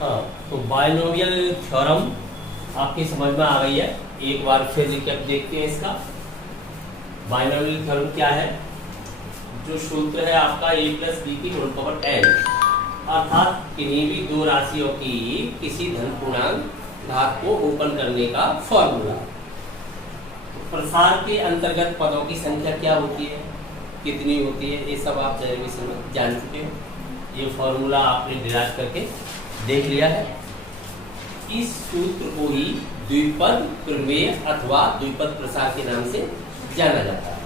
हाँ, तो binomial theorem आपकी समझ में आ गई है। एक बार फिर रिकैप देखते हैं इसका। बायनोमियल थ्योरम क्या है? जो सूत्र है आपका a प्लस बी की होल पावर n, अर्थात किन्हीं भी दो राशियों की किसी धन पूर्णांक घात को ओपन करने का फॉर्मूला। प्रसार के अंतर्गत पदों की संख्या क्या होती है, कितनी होती है, ये सब आप डेरिवेशन में जान चुके हो। ये फॉर्मूला आपने डिराइव करके देख लिया है। इस सूत्र को ही द्विपद प्रमेय अथवा द्विपद प्रसार के नाम से जाना जाता है।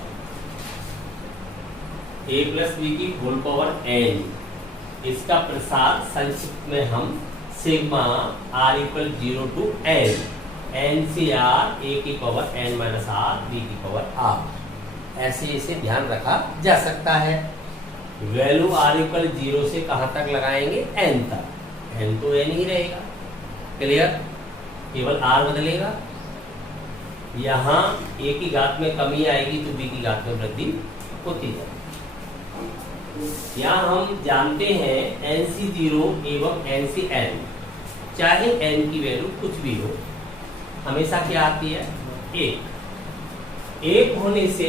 a प्लस बी की होल पावर n, इसका प्रसार संक्षिप्त में हम sigma r equal 0 to n से r a की power n minus r b की पावर r, ऐसे इसे ध्यान रखा जा सकता है। वैल्यू r इक्वल 0 से कहां तक लगाएंगे? n तक। n तो n ही रहेगा, क्लियर? केवल r बदलेगा। यहाँ a की घात में कमी आएगी तो b की घात में वृद्धि होती है। यहाँ हम जानते हैं n से 0 एवं n से n, चाहे n की वैल्यू कुछ भी हो, हमेशा क्या आती है? 1। 1 होने से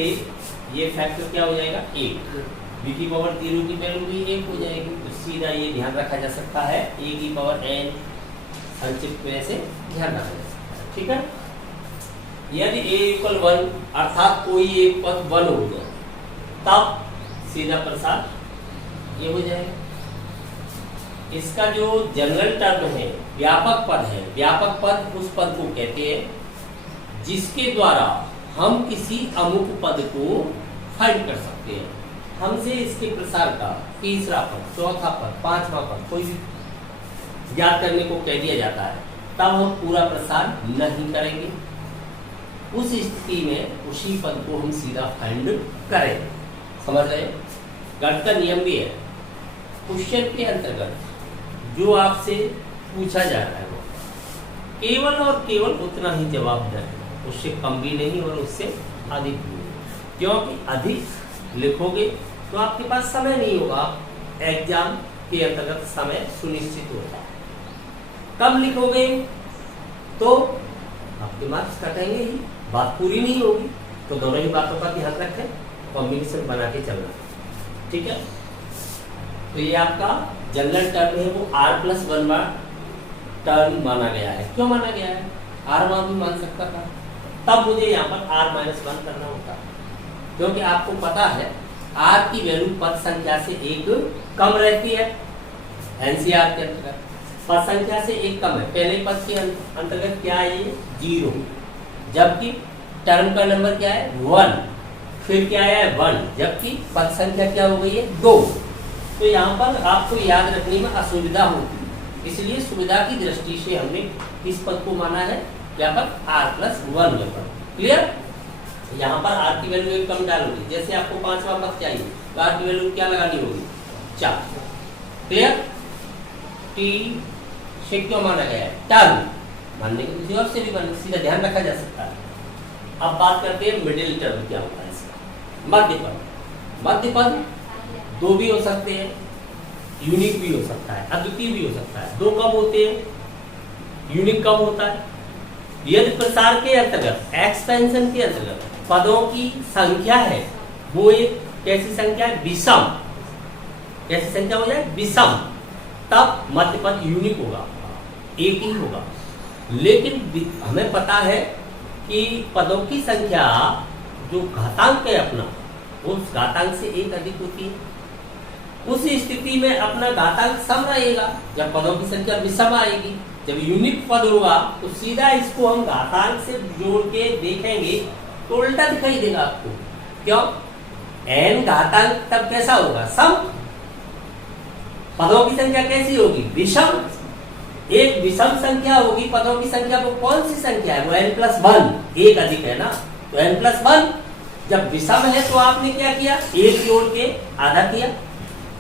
ये फैक्टर क्या हो जाएगा? 1। b की पावर 0 की वैल्यू भी 1 हो जाएगी। तो सीधा ये ध्यान रखा जा सकता है, a की पावर n संक्षिप्त में से ध्यान रखा जा सकता है, ठीक है? यदि a इक्वल 1 अर्थात कोई एक पद 1 हो गया, तब सीधा प्रसार ये हो जाएगा। इसका जो जनरल टर्म है, व्यापक पद है। व्यापक पद उस पद को कहते हैं जिसके द्वारा हम किसी अमुक पद को फाइंड कर सकते हैं। हमसे इसके प्रसार का तीसरा पद, चौथा पद, पांचवा पद कोई भी ज्ञात करने को कह दिया जाता है, तब हम पूरा प्रसार नहीं करेंगे। उस स्थिति में उसी पद को हम सीधा फाइंड करें। समझ रहे? गणित का नियम भी है। क्वेश्चन के अंतर्गत जो आपसे पूछा जा रहा है वो केवल और केवल उतना ही जवाब दें, उससे कम भी नहीं और उससे अधिक भी नहीं। क्योंकि अधिक लिखोगे तो आपके पास समय नहीं होगा, एग्जाम के अंतर्गत समय सुनिश्चित होता है। कम लिखोगे तो आपके मार्क्स कटेंगे ही, बात पूरी नहीं होगी। तो दोनों ही बातों का ध्यान रखें, कॉम्बिनेशन बना के चलना, ठीक है? तो ये आपका जनरल टर्म है, वो r प्लस 1 टर्म माना गया है। क्यों माना गया है? r वहां भी मान सकता था, तब मुझे यहाँ पर r माइनस 1 करना होता, क्योंकि आपको पता है r की वैल्यू पद संख्या से 1 कम रहती है। एनसीआर के अंतर्गत पद संख्या से 1 कम है। पहले पद के अंतर्गत क्या है? ये 0, जबकि टर्म का नंबर क्या है? 1। फिर क्या है? 1, जबकि पद संख्या क्या हो गई है? 2। तो यहाँ पर आपको याद रखने में असुविधा होगी, इसलिए सुविधा की दृष्टि से हमने इस पद को माना है यहाँ पर r प्लस 1 में पद। क्लियर? यहाँ पर r की वैल्यू 1 कम डालोगे, जैसे आपको 5वां पद चाहिए तो r की वैल्यू क्या लगानी होगी? 4। क्लियर? t से क्यों माना गया है? टर्म मानने के किसी और से भी मानने, सीधा ध्यान रखा जा सकता है। अब बात करते हैं मिडिल टर्म क्या होता है इसका। मध्य पद। मध्य पद 2 भी हो सकते हैं, यूनिक भी हो सकता है, अद्वितीय भी हो सकता है। 2 कब होते हैं? यूनिक कब होता है? यदि प्रसार के अंतर्गत, एक्सपेंशन के अंतर्गत पदों की संख्या है वो एक कैसी संख्या है? विषम। कैसी संख्या हो जाए? विषम। तब मध्य पद यूनिक होगा, एक ही होगा। लेकिन हमें पता है कि पदों की संख्या जो घातांक है अपना, उस घातांक से 1 अधिक होती है। उस स्थिति में अपना घातांक सम रहेगा जब पदों की संख्या विषम आएगी। जब यूनिक पद होगा तो सीधा इसको हम घातांक से जोड़ के देखेंगे तो उल्टा दिखाई देगा आपको। क्यों? n घातांक तब कैसा होगा? सम। पदों की संख्या कैसी होगी? विषम। एक विषम संख्या होगी पदों की संख्या, वो कौन सी संख्या है? वो n प्लस 1, 1 अधिक है ना, तो n प्लस 1। जब विषम है तो आपने क्या किया? 1 जोड़ के आधा किया,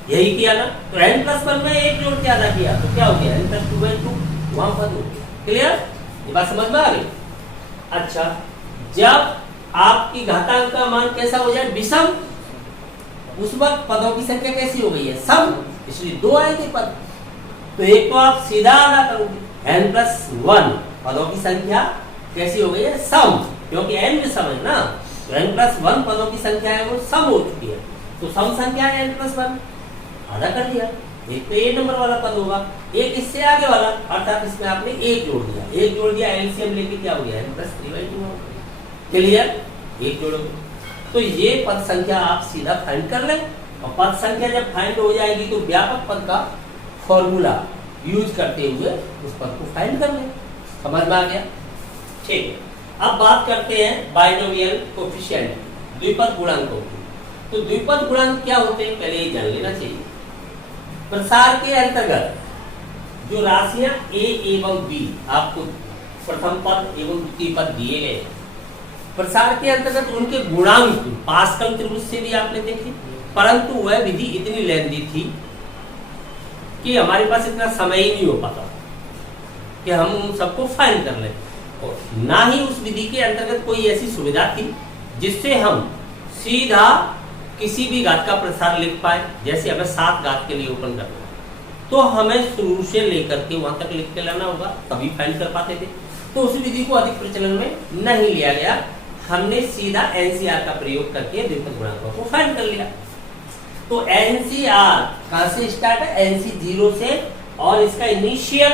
यही किया ना। तो n प्लस 1 में 1 जोड़ के आधा किया तो क्या हो गया? n प्लस 2/2, वहां पद हो गया। क्लियर? ये बात समझ में आ गई? अच्छा, जब आपकी घातांक का मान कैसा हो जाए? विषम, उस वक्त पदों की संख्या कैसी हो गई है? सम, इसलिए 2 आए थे पद। तो एक को आप सीधा आधा करोगे, n+1 पदों की संख्या कैसी हो गई है, सम, क्योंकि n में सम है ना, तो n+1 पदों की संख्या है वो सम हो चुकी है, तो सम संख्या है n+1, आधा कर दिया। एक तो ए नंबर वाला पद होगा, एक इससे आगे वाला, अर्थात इसमें आपने एक जोड़ दिया, एलसीएम लेके क्या हो गया, n+3/2 क्लियर, एक जोड़ोगे तो ये पद संख्या आप सीधा फाइंड कर लें, और पद संख्या जब फाइंड हो जाएगी तो व्यापक पद का फॉर्मूला यूज करते हुए उस पद को फाइंड कर लें। समझ में आ गया? ठीक है, अब बात करते हैं बाइनोमियल कोएफिशिएंट, द्विपद गुणांकों की। तो द्विपद गुणांक क्या होते हैं पहले ये जान लेना चाहिए। प्रसार के अंतर्गत जो राशियां a एवं b आपको प्रथम पद एवं द्वितीय पद दिए गए, प्रसार के अंतर्गत उनके गुणांक पास्कल त्रिभुज से भी आपने देखे, परंतु वह विधि इतनी लेंदी थी कि हमारे पास इतना समय ही नहीं हो पाता कि हम उन सबको फाइंड कर लें, और ना ही उस विधि के अंतर्गत कोई ऐसी सुविधा थी जिससे हम सीधा किसी भी घात का प्रसार लिख पाए। जैसे हमें 7 घात के लिए ओपन करना है तो हमें शुरू से लेकर के वहां तक लिख के लाना होगा, तभी फाइंड कर पाते थे। तो उस विधि को अधिक प्रचलन में नहीं लिया गया, हमने सीधा एनसीआर का प्रयोग करके द्विपद गुणांकों को फाइंड कर लिया। तो एनसीआर कहां से स्टार्ट है, एनसी 0 से, और इसका इनिशियल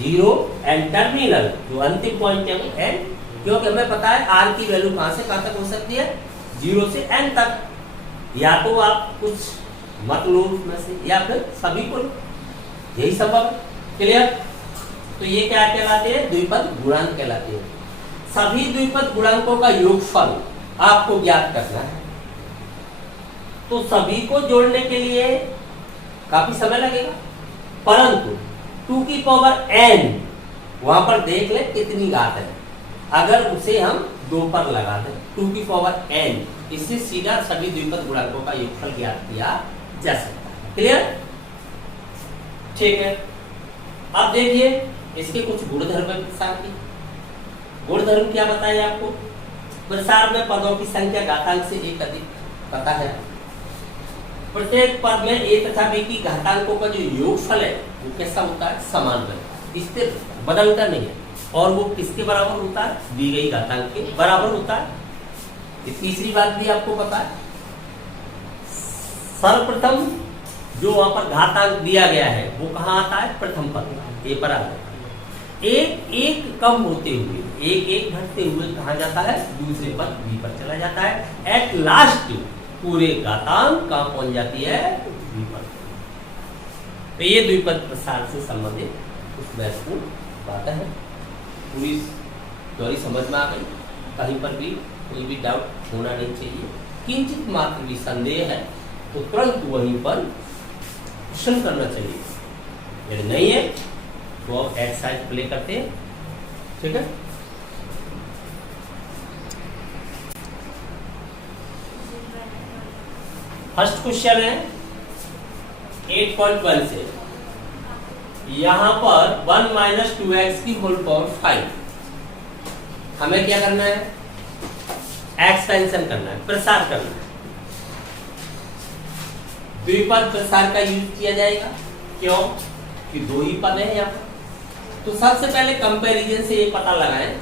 0 एंड टर्मिनल जो अंतिम पॉइंट है वो n, क्योंकि हमें पता है आर की वैल्यू कहां से कहां तक हो सकती है, 0 से n तक, या तो आप कुछ मत लो उसमें से या फिर सभी को लो, यही संभव है। क्लियर? तो ये क्या कहलाते हैं, द्विपद गुणांक कहलाते हैं। सभी द्विपद गुणांकों का योगफल आपको ज्ञात करना है, तो सभी को जोड़ने के लिए काफी समय लगेगा, परंतु 2 की पावर n वहां पर देख ले कितनी घात है, अगर उसे हम 2 पर लगा दें 2 की पावर n, इससे सीधा सभी द्विपद गुणांकों का योगफल ज्ञात किया जा सकता है। क्लियर? ठीक है, अब देखिए इसके कुछ गुणधर्म है प्रसार के। गुणधर्म क्या बताए आपको, प्रसार में पदों की संख्या घातांक से 1 अधिक, पता है। प्रत्येक पद में a तथा b की घातांकों का जो योगफल है वो कैसा होता है, समान रहता है, स्थिर बदलता नहीं है, और वो किसके बराबर होता है, दी गई घातांक के बराबर होता है। तीसरी बात भी आपको पता है, सर्वप्रथम जो वहां पर घातांक दिया गया है वो कहां आता है, प्रथम पद ए पर आता है। एक कम होते हुए, एक घटते हुए कहां जाता है, दूसरे पद बी पर चला जाता है। एट लास्ट पूरे घातांक कहां पहुंच जाती है, बी पर। तो ये द्विपद प्रसार से संबंधित कुछ महत्वपूर्ण बातें हैं। पूरी थ्योरी समझ में आ गई, कहीं पर भी कोई भी डाउट होना नहीं चाहिए। किंचित मात्र भी संदेह है तो तुरंत वहीं पर क्वेश्चन करना चाहिए, यदि नहीं है तो अब एक्सरसाइज प्ले करते हैं। ठीक है, फर्स्ट क्वेश्चन है 8.1 से, यहां पर 1 - 2x की होल पावर 5, हमें क्या करना है, एक्सपेंशन करना है, प्रसार करना है। द्विपद प्रसार का यूज किया जाएगा, क्यों कि 2 ही पद है यहाँ पर। तो सबसे पहले कंपैरिजन से ये पता लगाएं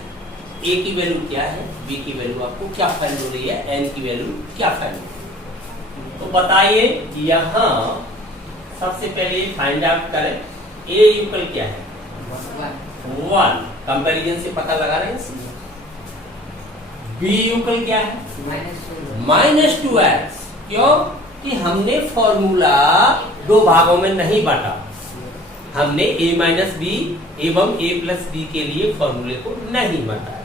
a की वैल्यू क्या है, b की वैल्यू आपको क्या फाइंड हो रही है, n की वैल्यू क्या फाइंड हो रही है। तो बताइए यहाँ सबसे पहले फाइंड आउट करें a इक्वल क्या है, 1, कंपैरिजन से पता लगा रहे हैं। b इक्वल क्या है, -2x, क्यों कि हमने फॉर्मूला 2 भागों में नहीं बांटा, हमने a - b एवं a + b के लिए फॉर्मूले को नहीं बांटा है।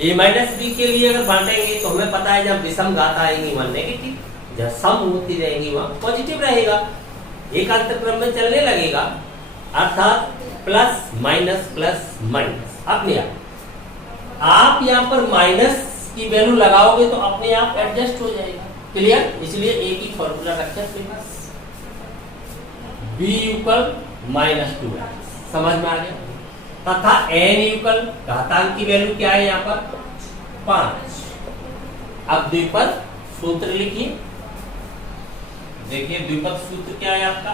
a - b के लिए अगर बांटेंगे तो हमें पता है जब विषम घात आएंगी वहां नेगेटिव, जब सम होती रहेंगी वहां पॉजिटिव रहेगा, एक अंतक्रम में चलने लगेगा, अर्थात प्लस माइनस अपने आप यहाँ पर माइनस की वैल्यू लगाओगे तो अपने आप एडजस्ट हो जाएगा। क्लियर? इसलिए a की फॉर्मूला रखते हैं अपने पास, b इक्वल -2x, समझ में आ गया। तथा n इक्वल घातांक की वैल्यू क्या है यहाँ पर 5। अब द्विपद सूत्र लिखिए, देखिए द्विपद सूत्र क्या है आपका,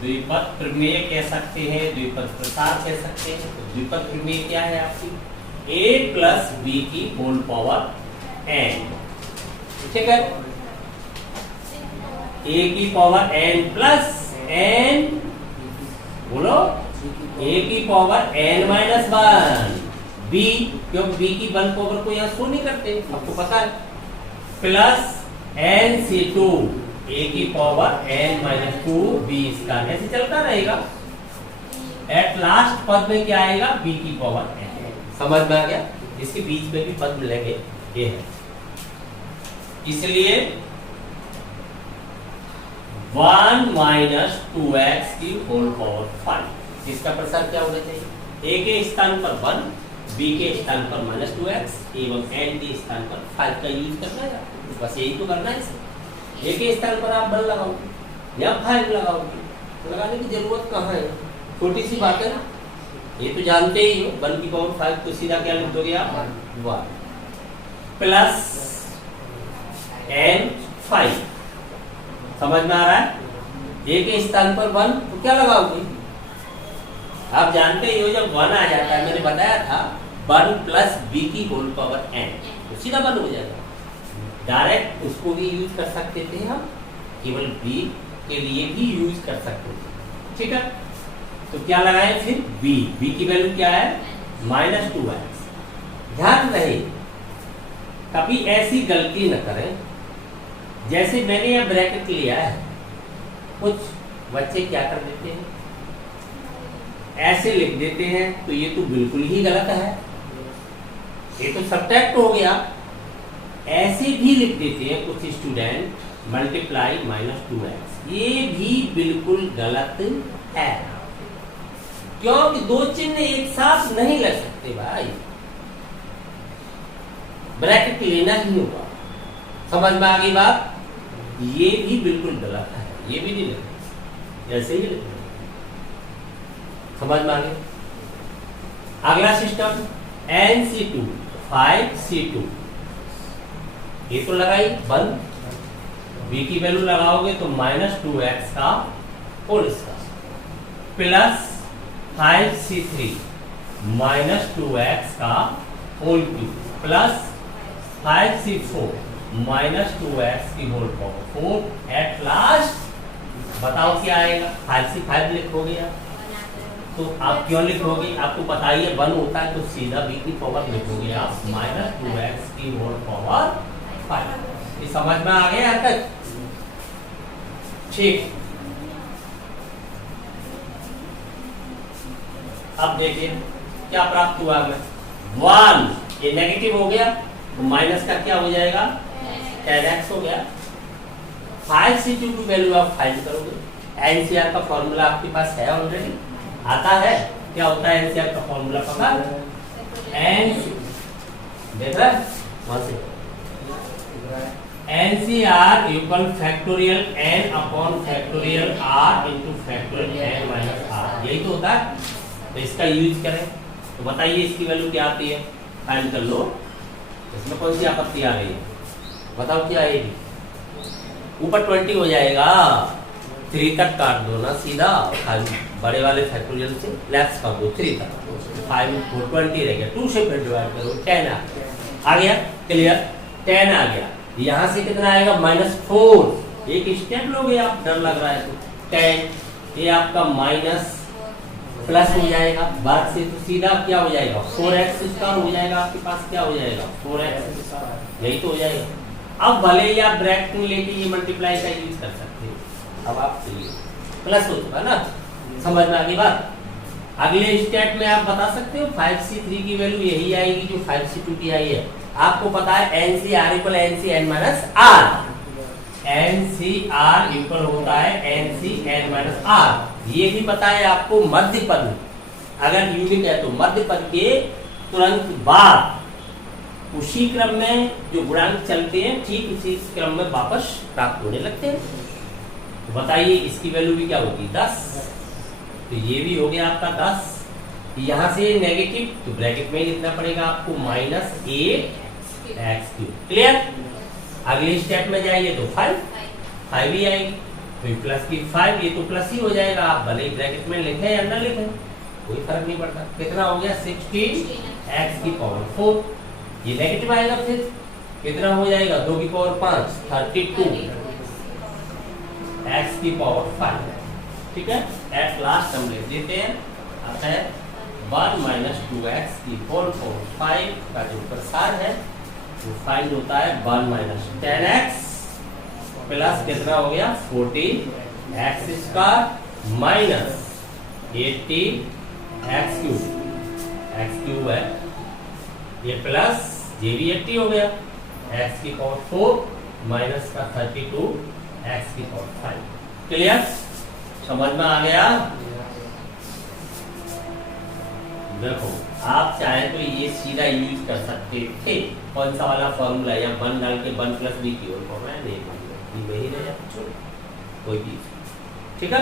द्विपद प्रमेय कह सकते हैं, द्विपद प्रसार कह सकते हैं। तो द्विपद प्रमेय क्या है आपकी? a प्लस बी की होल पावर n, ठीक है। a की पावर n प्लस n, बोलो a की पावर n माइनस 1, b, क्योंकि b की 1 पावर को यहाँ शो नहीं करते, आपको पता है, प्लस n से 2, a की पावर n माइनस 2 b इसका, ऐसे चलता रहेगा। एट लास्ट पद में क्या आएगा? b की पावर n। समझ में आ गया? इसके बीच में भी पद मिलेंगे, ये है। इसलिए 1 माइनस 2x की होल पावर 5, इसका प्रसार क्या होना चाहिए? a के स्थान पर 1, b के स्थान पर माइनस 2x एवं n के स्थान पर 5 का यूज करना है, बस यही तो करना है। a के स्थान पर आप 1 लगाओगे या 5 लगाओगे, लगाने की जरूरत कहाँ है? छोटी सी बात है ना, ये तो जानते ही हो। 1 की पावर 5 तो सीधा क्या लिख दोगे आप? 1 प्लस n 5। समझ में आ रहा है? a के स्थान पर 1 तो क्या लगाओगे? आप जानते ही हो, जब 1 आ जाता है, मैंने बताया था 1 प्लस b की होल पावर n, तो सीधा 1 हो जाएगा। डायरेक्ट उसको भी यूज कर सकते थे हम, केवल b के लिए भी यूज कर सकते थे, ठीक है। तो क्या लगाए फिर? b की वैल्यू क्या है? Minus 2x। ध्यान रहे, कभी ऐसी गलती न करें, जैसे मैंने यह ब्रैकेट लिया है, कुछ बच्चे क्या कर देते हैं, ऐसे लिख देते हैं, तो ये तो बिल्कुल ही गलत है, ये तो सब्ट्रैक्ट हो गया। ऐसे भी लिख देते हैं कुछ स्टूडेंट, मल्टीप्लाई माइनस 2x, ये भी बिल्कुल गलत है, क्योंकि दो चिन्ह एक साथ नहीं लग सकते भाई, ब्रैकेट लेना ही होगा। समझ में आ गई बात? ये भी बिल्कुल गलत है, ये भी नहीं लिखना, ऐसे ही लिखना। समझ में आ गया? अगला सिस्टम nc2 5c2, ये तो लगाई 1, b की वैल्यू लगाओगे तो माइनस 2x का whole square plus 5c3 minus 2x का whole cube plus 5c4 minus 2x की होल पावर 4। एट लास्ट बताओ क्या आएगा? 5c5 लिखोगे आप, तो आप क्यों लिखोगे? आपको पता ही है 1 होता है, तो सीधा b की पावर लिखोगे आप माइनस 2x की होल पावर 5। ये समझ में आ गया यहाँ तक? ठीक। अब देखिए क्या प्राप्त हुआ हमें? 1, ये नेगेटिव हो गया तो माइनस का क्या हो जाएगा? 10x हो गया। 5c2 की वैल्यू आप फाइंड करोगे। एनसीआर का फॉर्मूला आपके पास है ऑलरेडी, आता है। क्या होता है एनसीआर का फॉर्मूला? पता? एन देख रहा है वहां से, NCR equal factorial n upon factorial r into factorial n minus r, यही तो होता है। तो इसका यूज करें तो बताइए इसकी वैल्यू क्या आती है? फाइंड कर लो। इसमें कौन सी आपत्ति आ रही है? बताओ क्या आएगी? ऊपर 20 हो जाएगा, 3 तक काट दो ना सीधा, बड़े वाले फैक्टोरियल से लेफ्ट कर दो 3 तक, 5 4 20 रह गया, 2 से फिर डिवाइड करो, 10 आ गया। क्लियर? 10 आ गया। यहाँ से कितना आएगा? -4। एक स्टेप लोगे आप, डर लग रहा है तो 10, ये आपका माइनस प्लस हो जाएगा बाद से, तो सीधा क्या हो जाएगा? 4x स्क्वायर हो जाएगा आपके पास। क्या हो जाएगा? 4x स्क्वायर, यही तो हो जाएगा। अब भले ही आप ब्रैकेट में लेके ये मल्टीप्लाई का यूज कर सकते हो। अब आप चलिए प्लस हो चुका ना, समझ में आ गई बात? अगले स्टेप में आप बता सकते हो 5c3 की वैल्यू यही आएगी जो 5c2 की आई है। आपको पता है NCR equal NCN minus R, NCR equal होता है NCN माइनस R। ये भी पता है आपको मध्य पद, अगर यूनिट है तो मध्य पद के तुरंत बाद उसी क्रम में जो गुणांक चलते हैं ठीक उसी क्रम में वापस प्राप्त होने लगते हैं। तो बताइए इसकी वैल्यू भी क्या होगी? 10। तो ये भी हो गया आपका 10। यहाँ से नेगेटिव तो ब्रैकेट में लिखना पड़ेगा आपको -8x3। क्लियर? अगले स्टेप में जाइए तो 5 ही आएगी। तो प्लस की 5, ये तो प्लस ही हो जाएगा, आप भले ही ब्रैकेट में लिखें या ना लिखें, कोई फर्क नहीं पड़ता। कितना हो गया 16 x की पावर 4, ये नेगेटिव आएगा, फिर कितना हो जाएगा 2 की पावर 5 32 x की पावर 5। ठीक है, एट लास्ट हम लिख देते हैं, आता है 1 माइनस 2x की होल पावर 5 का जो प्रसार है वो फाइंड होता है 1 माइनस 10x प्लस कितना हो गया 14x square minus 80x cube है ये, प्लस ये भी 80 हो गया, x की पावर 4 माइनस का 32 x की पावर 5। क्लियर, समझ में आ गया? देखो आप चाहे तो ये सीधा यूज कर सकते थे, कौन सा वाला फॉर्मूला, या 1 डाल के 1 प्लस बी की ओर फॉर्मूला नहीं, वही रह जाए, कोई चीज। ठीक है।